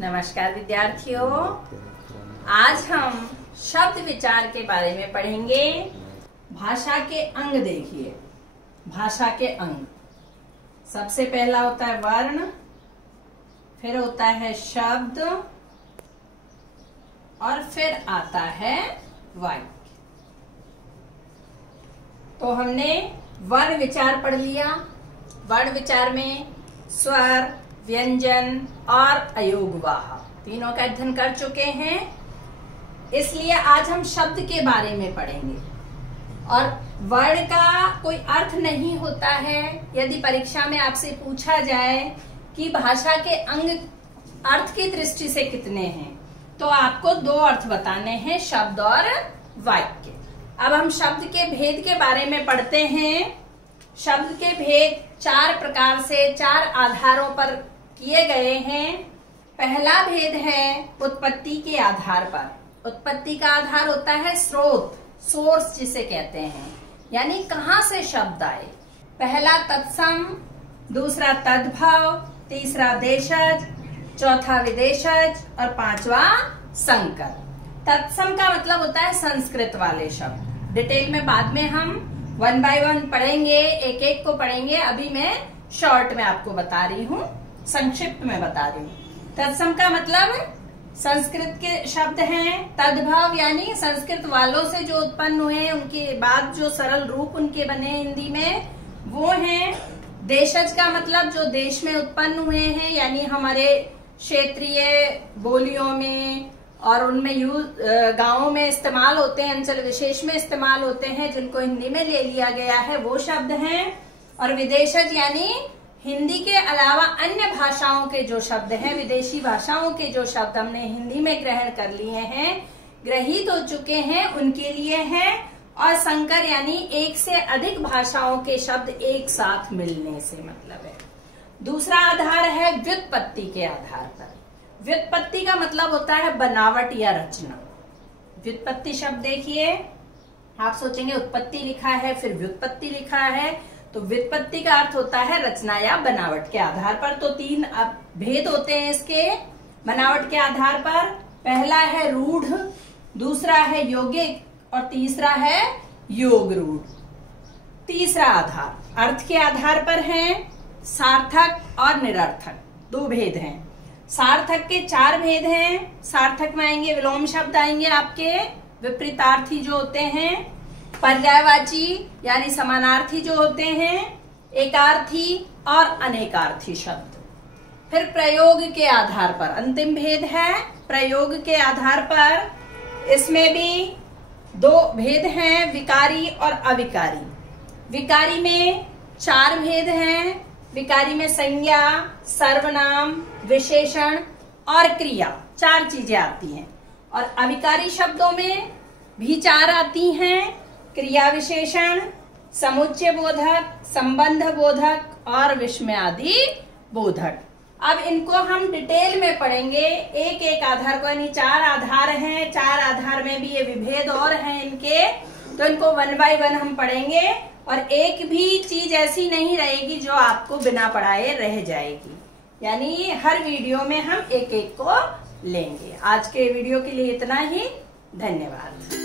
नमस्कार विद्यार्थियों, आज हम शब्द विचार के बारे में पढ़ेंगे। भाषा के अंग देखिए, भाषा के अंग सबसे पहला होता है वर्ण, फिर होता है शब्द और फिर आता है वाक्य। तो हमने वर्ण विचार पढ़ लिया। वर्ण विचार में स्वर, व्यंजन और अयोगवाह तीनों का अध्ययन कर चुके हैं, इसलिए आज हम शब्द के बारे में पढ़ेंगे। और वर्ण का कोई अर्थ नहीं होता है। यदि परीक्षा में आपसे पूछा जाए कि भाषा के अंग अर्थ की दृष्टि से कितने हैं, तो आपको दो अर्थ बताने हैं, शब्द और वाक्य। अब हम शब्द के भेद के बारे में पढ़ते हैं। शब्द के भेद चार प्रकार से, चार आधारों पर किए गए हैं। पहला भेद है उत्पत्ति के आधार पर। उत्पत्ति का आधार होता है स्रोत, सोर्स जिसे कहते हैं, यानी कहाँ से शब्द आए। पहला तत्सम, दूसरा तद्भव, तीसरा देशज, चौथा विदेशज और पांचवा संकर। तत्सम का मतलब होता है संस्कृत वाले शब्द। डिटेल में बाद में हम 1 by 1 पढ़ेंगे, एक एक को पढ़ेंगे। अभी मैं शॉर्ट में आपको बता रही हूँ, संक्षिप्त में बता रही हूँ। तत्सम का मतलब संस्कृत के शब्द हैं। तद्भव यानी संस्कृत वालों से जो उत्पन्न हुए, उनके बाद जो सरल रूप उनके बने हिंदी में, वो हैं। देशज का मतलब जो देश में उत्पन्न हुए हैं, यानी हमारे क्षेत्रीय बोलियों में और उनमें गांवों में इस्तेमाल होते हैं, अंचल विशेष में इस्तेमाल होते हैं, जिनको हिंदी में ले लिया गया है, वो शब्द हैं। और विदेशज यानी हिंदी के अलावा अन्य भाषाओं के जो शब्द हैं, विदेशी भाषाओं के जो शब्द हमने हिंदी में ग्रहण कर लिए हैं, ग्रहित हो चुके हैं, उनके लिए हैं। और संकर यानी एक से अधिक भाषाओं के शब्द एक साथ मिलने से मतलब है। दूसरा आधार है व्युत्पत्ति के आधार पर। व्युत्पत्ति का मतलब होता है बनावट या रचना। व्युत्पत्ति शब्द देखिए, आप सोचेंगे उत्पत्ति लिखा है फिर व्युत्पत्ति लिखा है, तो व्युत्पत्ति का अर्थ होता है रचना या बनावट के आधार पर। तो तीन भेद होते हैं इसके बनावट के आधार पर। पहला है रूढ़, दूसरा है यौगिक और तीसरा है योग रूढ़। तीसरा आधार अर्थ के आधार पर है सार्थक और निरर्थक, दो भेद हैं। सार्थक के 4 भेद हैं। सार्थक में आएंगे विलोम शब्द आएंगे आपके, विपरीतार्थी जो होते हैं, पर्यायवाची यानी समानार्थी जो होते हैं, एकार्थी और अनेकार्थी शब्द। फिर प्रयोग के आधार पर अंतिम भेद है प्रयोग के आधार पर। इसमें भी 2 भेद हैं, विकारी और अविकारी। विकारी में 4 भेद हैं। विकारी में संज्ञा, सर्वनाम, विशेषण और क्रिया, 4 चीजें आती हैं। और अविकारी शब्दों में भी 4 आती हैं, क्रिया विशेषण, समुच्चय बोधक, संबंध बोधक और विस्मयादि बोधक। अब इनको हम डिटेल में पढ़ेंगे, एक एक आधार को, यानी 4 आधार हैं, 4 आधार में भी ये विभेद और हैं इनके, तो इनको 1 by 1 हम पढ़ेंगे। और एक भी चीज ऐसी नहीं रहेगी जो आपको बिना पढ़ाए रह जाएगी, यानी हर वीडियो में हम एक एक को लेंगे। आज के वीडियो के लिए इतना ही, धन्यवाद।